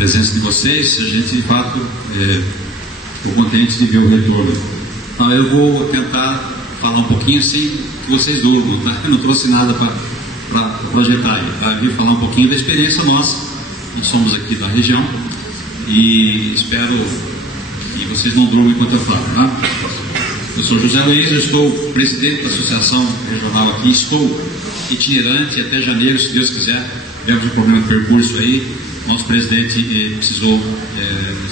presença de vocês. A gente, de fato, ficou contente de ver o retorno. Então, eu vou tentar falar um pouquinho sem que vocês durmam, tá? Eu não trouxe nada para projetar aí, tá? Eu vim falar um pouquinho da experiência nossa. Nós somos aqui da região e espero que vocês não durmam enquanto eu falo, tá? Eu sou José Luiz, eu estou presidente da Associação Regional aqui, estou itinerante até janeiro, se Deus quiser. Tivemos um problema de percurso aí, nosso presidente precisou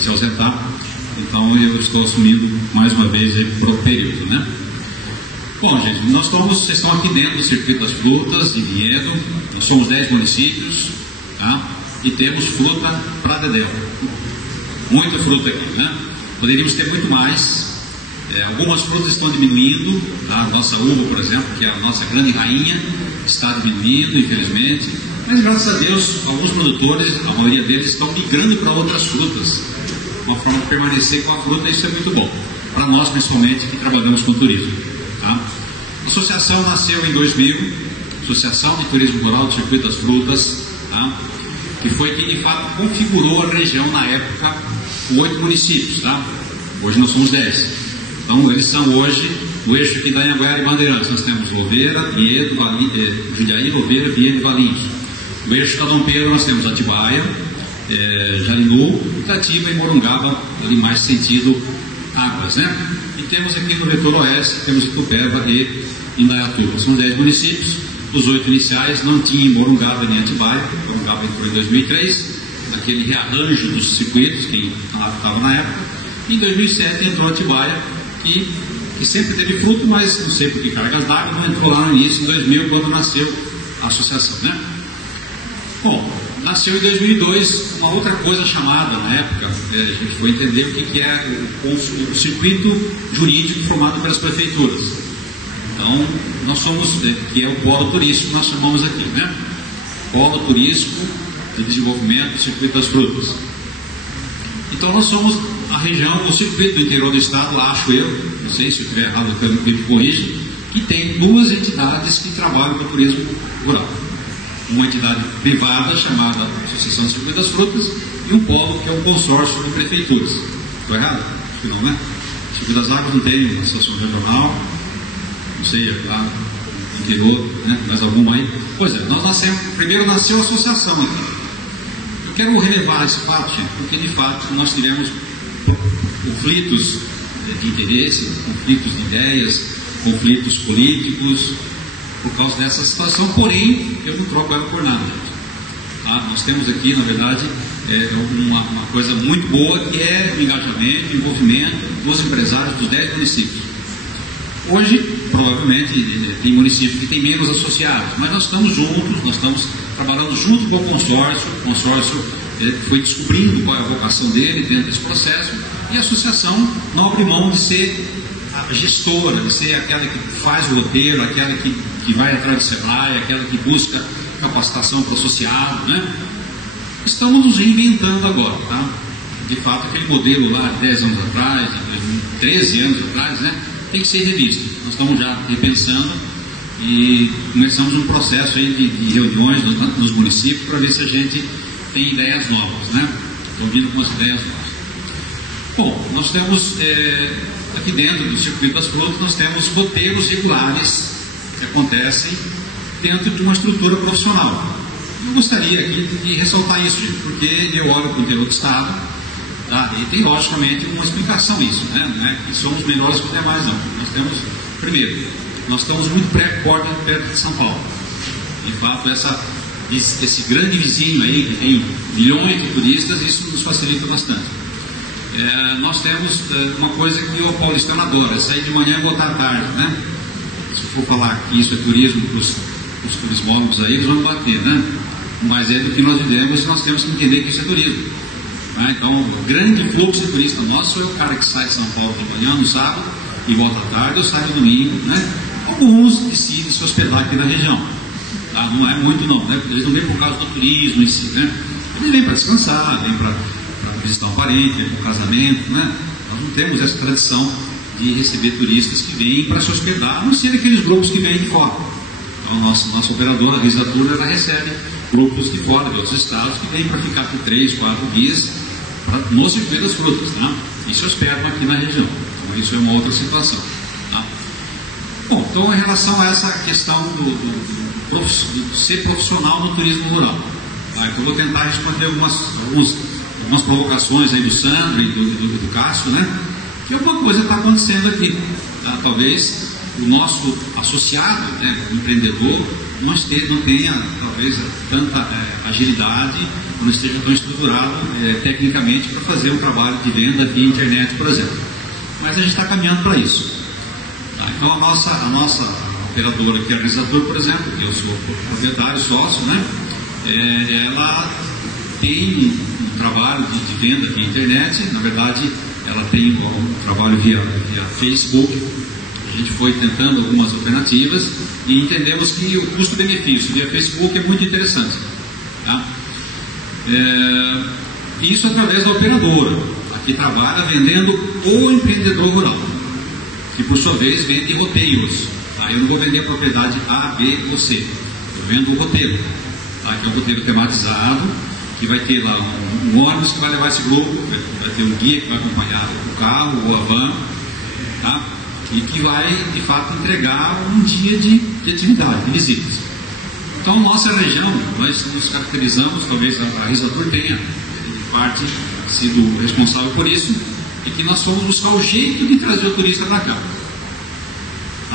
se ausentar, então eu estou assumindo mais uma vez por um período, né? Bom, gente, vocês estão aqui dentro do Circuito das Frutas de Vinhedo. Nós somos 10 municípios, tá? E temos fruta pra dedéu, muita fruta aqui, né? Poderíamos ter muito mais. Algumas frutas estão diminuindo, tá? A nossa uva, por exemplo, que é a nossa grande rainha, está diminuindo, infelizmente, mas graças a Deus, alguns produtores, a maioria deles, estão migrando para outras frutas, uma forma de permanecer com a fruta. Isso é muito bom, para nós principalmente que trabalhamos com turismo, tá? A associação nasceu em 2000, Associação de Turismo Rural do Circuito das Frutas, tá? Que foi quem de fato configurou a região na época com 8 municípios, tá? Hoje nós somos 10. Então, eles são hoje o eixo aqui da Anhanguera e Bandeirantes. Nós temos Louveira, Vinhedo, Jundiaí, Louveira, Vinhedo e Valinhos. O eixo da Dom Pedro nós temos Atibaia, Jarinu, Itatiba e Morungaba, ali mais sentido Águas, né? E temos aqui no vetor oeste, temos Itupeva e Indaiatuba. São 10 municípios. Os 8 iniciais não tinham Morungaba nem Atibaia. Morungaba entrou em 2003, naquele rearranjo dos circuitos, quem estava na época. Em 2007 entrou Atibaia, que sempre teve fruto, mas não sei por que cargas d'água, não entrou lá no início, em 2000, quando nasceu a associação, né? Bom, nasceu em 2002 uma outra coisa chamada, na época, a gente foi entender o que é o circuito jurídico formado pelas prefeituras. Então, nós somos, que é o polo turístico, nós chamamos aqui, né? Polo turístico de desenvolvimento do circuito das frutas. Então, nós somos a região, o circuito do interior do estado, acho eu, não sei se eu estiver errado, eu me corrija, que tem 2 entidades que trabalham com o turismo rural. Uma entidade privada chamada Associação do Circuito das Frutas e um polo que é um consórcio de prefeituras. Estou errado? Acho que não, né? O Circuito das Águas não tem uma associação regional, não sei, lá no interior, né? Mais alguma aí? Pois é, nós nascemos, primeiro nasceu a associação aqui. Eu quero relevar esse fato, gente, porque de fato nós tivemos conflitos de interesse, conflitos de ideias, conflitos políticos, por causa dessa situação, porém, eu não troco ela por nada. Tá? Nós temos aqui, na verdade, uma coisa muito boa, que é o engajamento, o envolvimento dos empresários dos 10 municípios. Hoje, provavelmente, tem municípios que tem menos associados, mas nós estamos juntos, nós estamos trabalhando junto com o consórcio foi descobrindo qual é a vocação dele dentro desse processo, e a associação não abre mão de ser a gestora, de ser aquela que faz o roteiro, aquela que vai atrás do Senai, aquela que busca capacitação para o associado, né? Estamos nos reinventando agora, tá? De fato, aquele modelo lá de 10 anos atrás, de 13 anos atrás, né? Tem que ser revisto. Nós estamos já repensando e começamos um processo aí de reuniões nos municípios para ver se a gente tem ideias novas, né? Estão vindo com as ideias novas. Bom, nós temos aqui dentro do Circuito das Frutas, nós temos roteiros regulares que acontecem dentro de uma estrutura profissional. Eu gostaria aqui de ressaltar isso, porque eu olho para o interior do estado, tá? E tem logicamente uma explicação isso, né? Não é que somos melhores que os demais, não. Nós temos, primeiro, nós estamos muito perto de São Paulo. De fato, esse grande vizinho aí, que tem milhões de turistas, isso nos facilita bastante. Nós temos uma coisa que o paulistano adora, sair de manhã e voltar à tarde, né? Se for falar que isso é turismo para os turismólogos aí, eles vão bater, né? Mas é do que nós vivemos e nós temos que entender que isso é turismo. Tá? Então, o grande fluxo de turista nosso é o cara que sai de São Paulo de manhã, no sábado, e volta à tarde, ou sai no domingo, né? Alguns decidem se hospedar aqui na região. Tá? Não é muito não, né? Eles não vêm por causa do turismo em si, né? Eles vêm para descansar, vêm para visitar um parente, um casamento, né? Nós não temos essa tradição de receber turistas que vêm para se hospedar, a não ser aqueles grupos que vêm de fora. Então, nossa operadora, a Risatura, ela recebe grupos de fora, de outros estados, que vêm para ficar por 3, 4 dias no circuito das frutas, tá? E se hospedam aqui na região. Então isso é uma outra situação, tá? Bom, então em relação a essa questão do ser profissional no turismo rural, tá? Então eu vou tentar responder algumas provocações aí do Sandro e do Cássio, né? Que alguma coisa está acontecendo aqui, tá? Talvez o nosso associado, né, o empreendedor, não tenha talvez tanta agilidade, não esteja tão estruturado tecnicamente para fazer um trabalho de venda via internet, por exemplo. Mas a gente está caminhando para isso. Tá? Então a nossa operadora, que é a Organizator, por exemplo, que eu sou proprietário, sócio, né? Ela tem um trabalho de venda via internet. Na verdade, ela tem um trabalho via Facebook. A gente foi tentando algumas alternativas e entendemos que o custo-benefício via Facebook é muito interessante. Tá? Isso através da operadora, que trabalha vendendo o empreendedor rural, que por sua vez vende roteiros. Tá? Eu não vou vender a propriedade A, B ou C, eu vendo o roteiro, tá? Que é um roteiro tematizado, que vai ter lá um ônibus que vai levar esse grupo, vai ter um guia que vai acompanhar o carro ou a van, tá? E que vai, de fato, entregar um dia de atividade, de visitas. Então, nossa região, nós nos caracterizamos, talvez a Organizator tenha, em parte, sido responsável por isso, e que nós fomos buscar o jeito de trazer o turista para cá.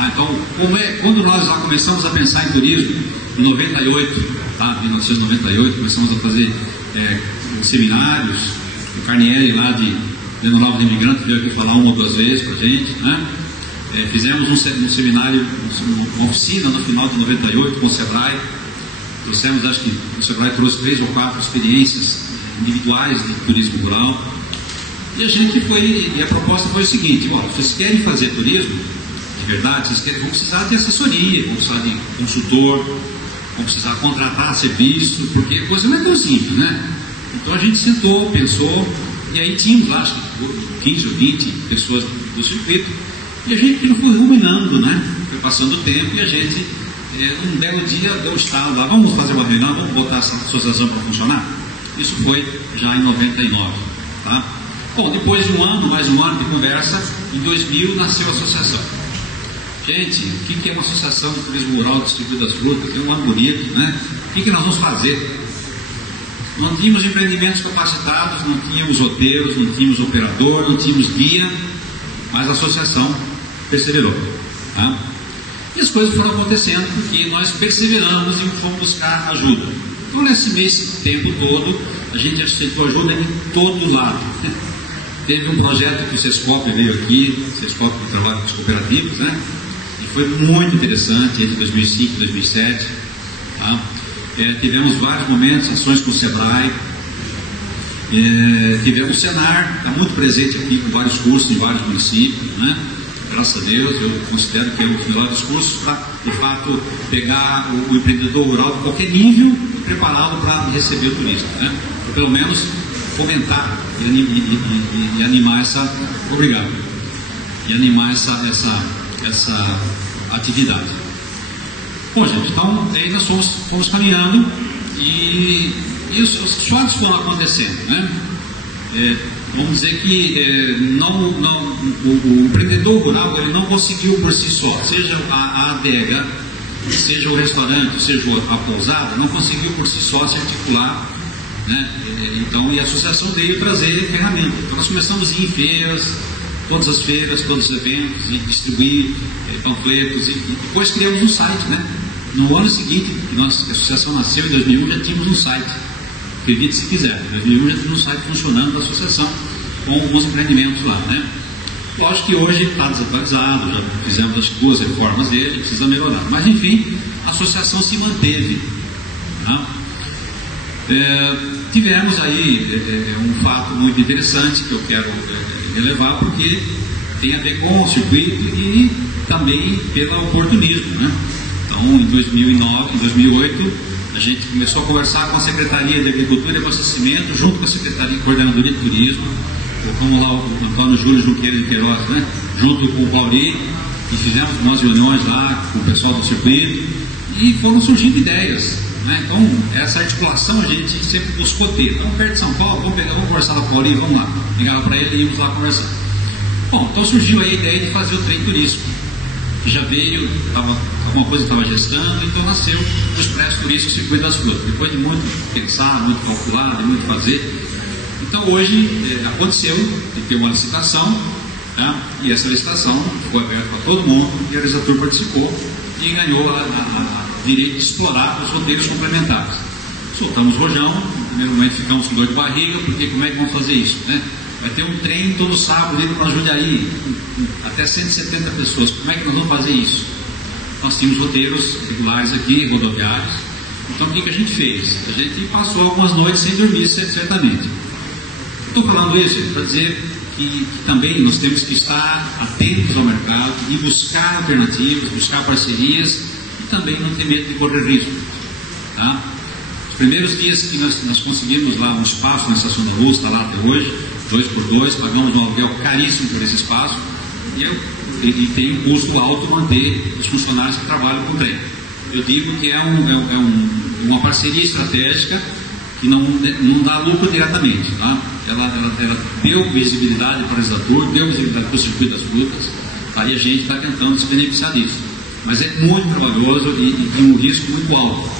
Então, quando nós já começamos a pensar em turismo, em 98, tá? 1998, começamos a fazer seminários, o Carnieri lá de Nova de Imigrante veio aqui falar 1 ou 2 vezes para a gente, né? Fizemos um seminário, uma oficina no final de 98 com o Sebrae. Trouxemos, acho que o Sebrae trouxe 3 ou 4 experiências individuais de turismo rural. E a proposta foi o seguinte: ó, vocês querem fazer turismo de verdade, vão precisar de assessoria, vão precisar de consultor, vão precisar contratar serviço, porque a coisa não é tão simples, né? Então a gente sentou, pensou, e aí tínhamos lá, acho que 15 ou 20 pessoas do circuito. E a gente foi ruminando, né? Foi passando o tempo e a gente, um belo dia, deu estalo lá, vamos fazer uma reunião, vamos botar essa associação para funcionar? Isso foi já em 99, tá? Bom, depois de mais um ano de conversa, em 2000 nasceu a associação. Gente, o que é uma associação de turismo rural do Distrito das Frutas? É um ano bonito, né? O que nós vamos fazer? Não tínhamos empreendimentos capacitados, não tínhamos roteiros, não tínhamos operador, não tínhamos guia, mas a associação perseverou, tá? E as coisas foram acontecendo porque nós perseveramos e fomos buscar ajuda. Então, nesse tempo todo, a gente aceitou ajuda em todo lado. Teve um projeto que o Sescop veio aqui, o Sescop que trabalha com os cooperativos, né? E foi muito interessante entre 2005 e 2007. Tá? Tivemos vários momentos, ações com o Sebrae. Tivemos o Senar, está muito presente aqui com vários cursos em vários municípios, né? Graças a Deus, eu considero que é um dos melhores cursos para, de fato, pegar o empreendedor rural de qualquer nível e prepará-lo para receber o turista, né? Ou pelo menos fomentar e animar essa... Obrigado. E animar essa atividade. Bom, gente, então aí nós fomos caminhando e os fatos foram acontecendo, né? Vamos dizer que o empreendedor rural ele não conseguiu por si só, seja a adega, seja o restaurante, seja a pousada, não conseguiu por si só se articular, né? Então, e a associação veio trazer ferramentas. Então, nós começamos a ir em feiras, todas as feiras, todos os eventos, e distribuir panfletos, e depois criamos um site, né? No ano seguinte, a associação nasceu em 2001, já tínhamos um site. Acredite se quiser, em 2001 já tínhamos um site funcionando da associação, com alguns empreendimentos lá, né? Lógico que hoje está desatualizado, já fizemos as 2 reformas dele, precisa melhorar. Mas, enfim, a associação se manteve. Tá? Tivemos aí um fato muito interessante que eu quero relevar, porque tem a ver com o circuito e também pelo oportunismo, né? Então, em 2009, em 2008, a gente começou a conversar com a Secretaria de Agricultura e Abastecimento, junto com a Secretaria de Coordenadoria de Turismo, colocamos lá o Antônio Júlio Junqueira de Queiroz, né? Junto com o Pauli, e fizemos umas reuniões lá com o pessoal do circuito, e foram surgindo ideias. né? Então, essa articulação a gente sempre buscou ter. Então, perto de São Paulo, vamos conversar lá com o Paulinho, vamos lá. Ligava para ele e íamos lá conversar. Bom, então surgiu a ideia de fazer o trem turístico. Já veio, alguma coisa estava gestando, então nasceu o Expresso Turístico Circuito das Frutas. Depois de muito pensar, muito calcular, de muito fazer. Então hoje aconteceu de ter uma licitação, tá? E essa licitação foi aberta para todo mundo, e a Rezatur participou e ganhou a direito de explorar os roteiros complementares. Soltamos o rojão, no primeiro momento ficamos com dor de barriga, porque como é que vamos fazer isso, né? Vai ter um trem todo sábado indo para Jundiaí, até 170 pessoas. Como é que nós vamos fazer isso? Nós tínhamos roteiros regulares aqui, rodoviários. Então o que a gente fez? A gente passou algumas noites sem dormir, certamente. Estou falando isso para dizer que também nós temos que estar atentos ao mercado e buscar alternativas, buscar parcerias e também não ter medo de correr risco. Tá? Os primeiros dias que nós conseguimos lá um espaço na Estação da Luz, está lá até hoje, 2x2, pagamos um aluguel caríssimo por esse espaço e tem um custo alto manter os funcionários que trabalham com o trem. Eu digo que é uma parceria estratégica que não dá lucro diretamente. Tá? Ela deu visibilidade para a Rezatur, deu visibilidade para o Circuito das Frutas, aí a gente está tentando se beneficiar disso. Mas é muito trabalhoso e tem um risco muito alto.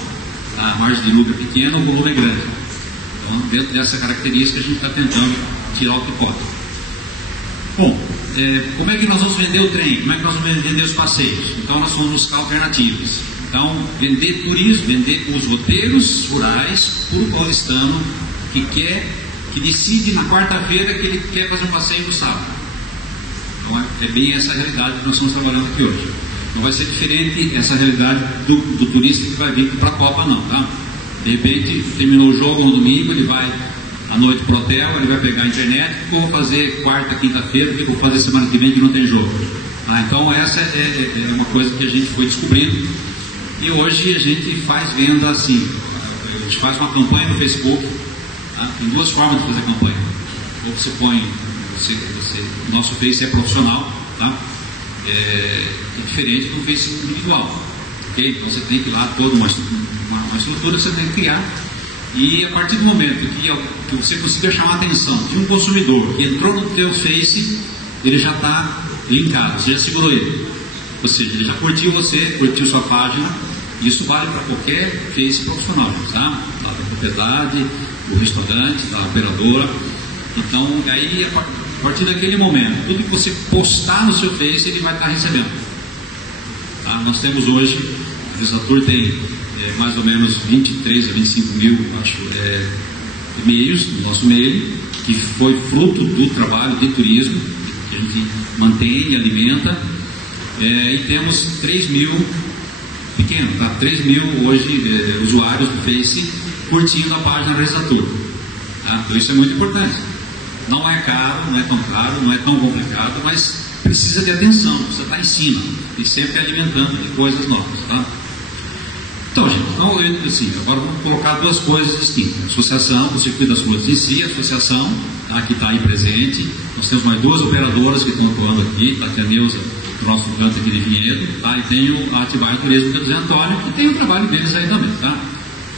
A margem de lucro é pequena, o volume é grande. Então, dentro dessa característica, a gente está tentando tirar o que pode. Bom, como é que nós vamos vender o trem? Como é que nós vamos vender os passeios? Então, nós vamos buscar alternativas. Então, vender turismo, vender os roteiros rurais para o paulistano que decide na quarta-feira que ele quer fazer um passeio no sábado. Então, é bem essa realidade que nós estamos trabalhando aqui hoje. Não vai ser diferente essa realidade do turista que vai vir para a Copa, não, tá? De repente, terminou o jogo no domingo, ele vai à noite pro hotel, ele vai pegar a internet, o que eu vou fazer quarta, quinta-feira, o que eu vou fazer semana que vem que não tem jogo. Então essa é uma coisa que a gente foi descobrindo e hoje a gente faz venda assim. A gente faz uma campanha no Facebook, tá? Tem duas formas de fazer campanha. Ou você põe, o nosso Face é profissional, tá? É diferente do Face individual. Okay? Então você tem que ir lá toda uma estrutura que você tem que criar. E a partir do momento que você consiga chamar a atenção de um consumidor que entrou no teu Face, ele já está linkado, você já segurou ele. Ou seja, ele já curtiu você, curtiu sua página. Isso vale para qualquer Face profissional, tá? Da propriedade, do restaurante, da operadora. Então, aí, a partir daquele momento, tudo que você postar no seu Face, ele vai estar recebendo. Tá? Nós temos hoje, a Rezatur tem mais ou menos 23 a 25 mil, acho, e-mails no nosso e-mail, que foi fruto do trabalho de turismo, que a gente mantém e alimenta, e temos 3 mil, pequeno, tá? 3 mil hoje usuários do Face curtindo a página Rezatur. Tá? Então isso é muito importante. Não é caro, não é tão caro, não é tão complicado, mas precisa de atenção, você está em cima e sempre alimentando de coisas novas. Tá? Então, gente, assim, agora vamos colocar duas coisas distintas. A associação, o Circuito das Frutas em si, a associação, tá, que está aí presente. Nós temos mais duas operadoras que estão atuando aqui, tá, que é a Neuza, do nosso canto aqui de Vinhedo, tá, e tem a Atibaia Turismo de Zé Antônio, que tem o trabalho deles aí também. Tá?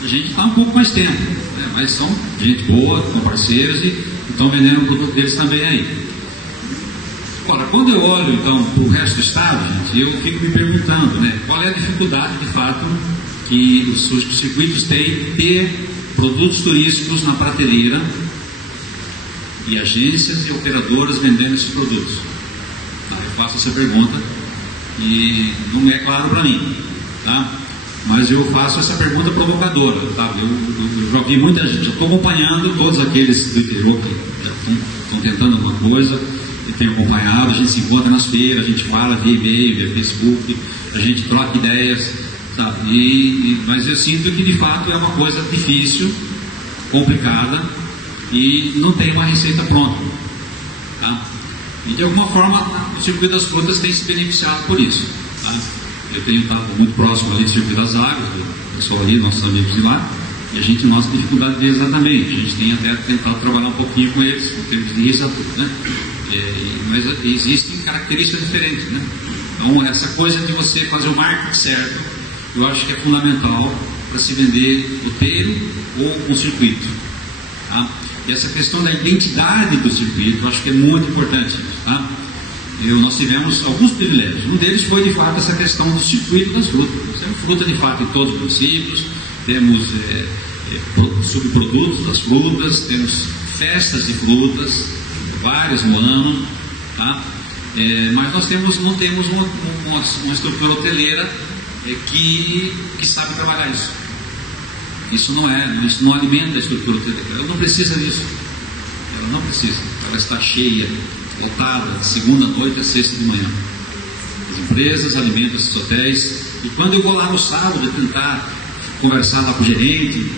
A gente está um pouco mais tempo, né, mas são gente boa, são parceiros e estão vendendo o produto deles também aí. Agora, quando eu olho, então, para o resto do estado, gente, eu fico me perguntando, né, qual é a dificuldade, de fato, que os circuitos têm de ter produtos turísticos na prateleira e agências e operadoras vendendo esses produtos. Tá? Eu faço essa pergunta e não é claro para mim, tá? Mas eu faço essa pergunta provocadora, tá? Eu já vi muita gente, eu estou acompanhando todos aqueles do interior que estão tentando alguma coisa e tenho acompanhado, a gente se encontra nas feiras, a gente fala via e-mail, via Facebook, a gente troca ideias. Mas eu sinto que de fato é uma coisa difícil, complicada e não tem uma receita pronta. Tá? E de alguma forma o Circuito das Frutas tem se beneficiado por isso. Tá? Eu tenho estado muito próximo ali do Circuito das Águas, do pessoal ali, nossos amigos de lá, e a gente nota a dificuldade deles exatamente. A gente tem até tentado trabalhar um pouquinho com eles, em termos de Rezatur, né? Mas existem características diferentes. Né? Então essa coisa de você fazer o marketing certo, eu acho que é fundamental para se vender roteiro ou um circuito. Tá? E essa questão da identidade do circuito, eu acho que é muito importante. Tá? Nós tivemos alguns privilégios. Um deles foi, de fato, essa questão do circuito das frutas. Nós temos fruta, de fato, em todos os municípios, temos subprodutos das frutas, temos festas de frutas, várias no ano, tá? Mas nós não temos uma estrutura hoteleira que sabe trabalhar isso. Isso não alimenta a estrutura hoteleira. Ela não precisa disso. Ela não precisa. Ela está cheia, lotada, de segunda noite a sexta de manhã. As empresas alimentam esses hotéis. E quando eu vou lá no sábado tentar conversar lá com o gerente,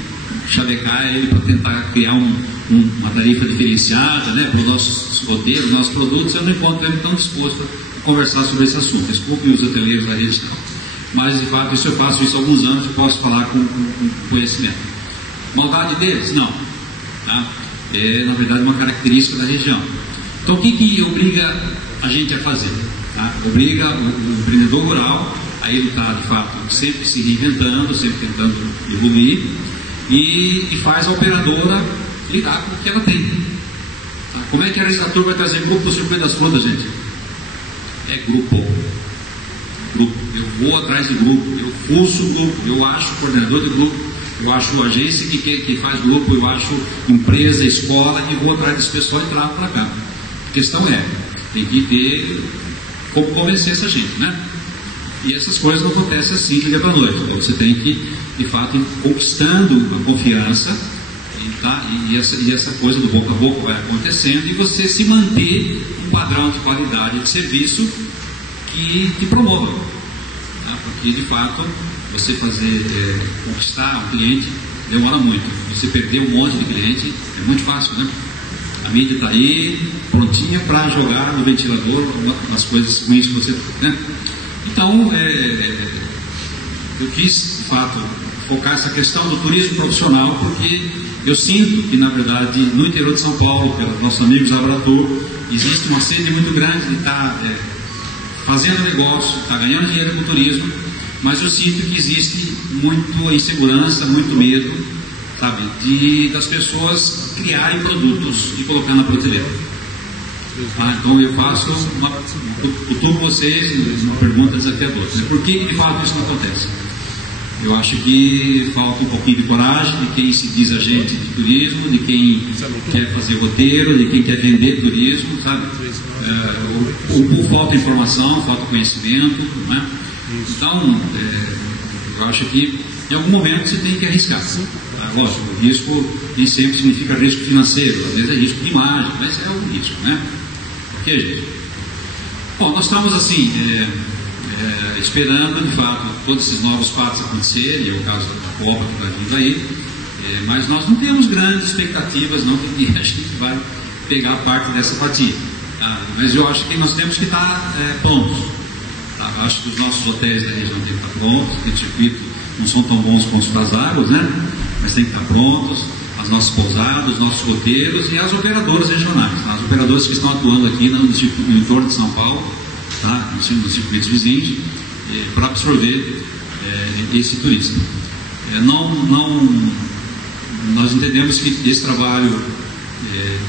chavecar ele para tentar criar uma tarifa diferenciada, né, para os nossos roteiros, nossos produtos, eu não encontro ele tão disposto a conversar sobre esse assunto. Desculpe os hoteleiros da rede, não. Mas, de fato, isso eu faço isso há alguns anos e posso falar com conhecimento. Maldade deles? Não. Tá? É, na verdade, uma característica da região. Então, o que obriga a gente a fazer? Tá? Obriga o empreendedor rural a ele estar, de fato, sempre se reinventando, sempre tentando evoluir, e faz a operadora lidar com o que ela tem. Tá? Como é que a registratura vai trazer grupo para o circuito das frutas, gente? É grupo. Eu vou atrás de grupo, eu fuço o grupo, eu acho o coordenador de grupo, eu acho a agência que faz grupo, eu acho empresa, escola, e vou atrás desse pessoal e trago para cá. A questão tem que ter como convencer essa gente, né? E essas coisas não acontecem assim de dia para noite. Então você tem que, de fato, ir conquistando a confiança, e essa coisa do boca a boca vai acontecendo, e você se manter um padrão de qualidade de serviço que promova. Tá? Porque, de fato, você conquistar um cliente demora muito. Você perder um monte de cliente é muito fácil, né? A mídia está aí, prontinha para jogar no ventilador as coisas ruins que você... Né? Então, eu quis, de fato, focar essa questão do turismo profissional, porque eu sinto que, na verdade, no interior de São Paulo, pelos nossos amigos da Abratur, existe uma sede muito grande de estar fazendo negócio, estar ganhando dinheiro com o turismo, mas eu sinto que existe muita insegurança, muito medo, sabe, das pessoas criarem produtos e colocar na prateleira. Então eu faço cutuco vocês uma pergunta desafiadora, né? Por que de fato isso não acontece? Eu acho que falta um pouquinho de coragem de quem se diz agente de turismo, de quem quer fazer roteiro, de quem quer vender turismo, sabe? Falta informação, falta conhecimento, né? Então, eu acho que em algum momento você tem que arriscar. Lógico, o risco nem sempre significa risco financeiro, às vezes é risco de imagem, mas é um risco, né? Ok, gente? Bom, nós estamos assim, esperando, de fato, todos esses novos fatos acontecerem, é o caso da Copa que vai vindo aí, mas nós não temos grandes expectativas, não, que a gente vai pegar parte dessa fatia. Tá? Mas eu acho que nós temos que estar prontos. Tá? Eu acho que os nossos hotéis da região têm que estar prontos, porque o circuito não são tão bons quanto os casários, né? Mas tem que estar prontos, as nossas pousadas, os nossos roteiros e as operadoras regionais, tá? As operadoras que estão atuando aqui no entorno de São Paulo, tá? Nos circuitos vizinhos, para absorver esse turismo. Nós entendemos que esse trabalho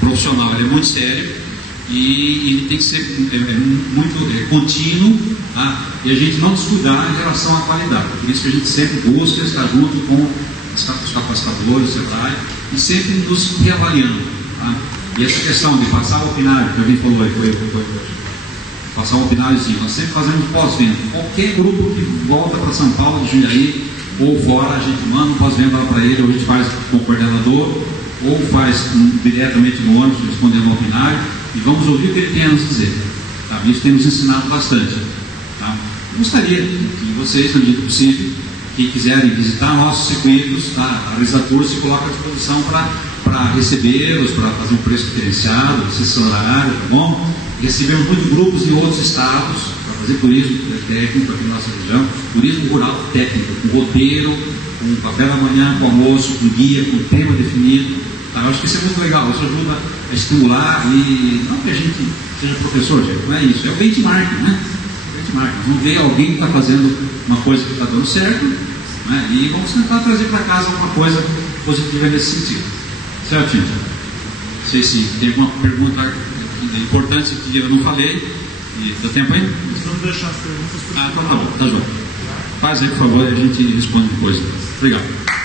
profissional é muito sério e ele tem que ser muito contínuo, tá? E a gente não descuidar em relação à qualidade. Por isso que a gente sempre busca estar junto com os capacitadores, e sempre nos reavaliando. Tá? E essa questão de passar o opinário, que alguém falou aí, foi passar o opinário, sim, nós sempre fazemos pós-venda. Qualquer grupo que volta para São Paulo, de Jundiaí, ou fora, a gente manda um pós-venda lá para ele, ou a gente faz com o coordenador, ou faz diretamente no ônibus, respondendo ao opinário, e vamos ouvir o que ele tem a nos dizer. Tá? Isso tem nos ensinado bastante. Tá? Eu gostaria que vocês, no dia possível, que quiserem visitar nossos circuitos, tá? A Registratura se coloca à disposição para recebê-los, para fazer um preço diferenciado, assessorar, tá bom? Recebemos muitos grupos em outros estados para fazer turismo técnico aqui na nossa região, turismo rural técnico, com roteiro, com café da manhã, com almoço, com guia, com tema definido. Tá? Eu acho que isso é muito legal, isso ajuda a estimular, e não que a gente seja professor, gente, não é isso, é o benchmark, né? Vamos ver alguém que está fazendo uma coisa que está dando certo né? E vamos tentar trazer para casa alguma coisa positiva nesse sentido. Certo, gente? Não sei se tem alguma pergunta importante que eu não falei. E dá tempo aí? Vamos deixar as perguntas para tá bom, tá bom. Faz aí, por favor, e a gente responde depois. Obrigado.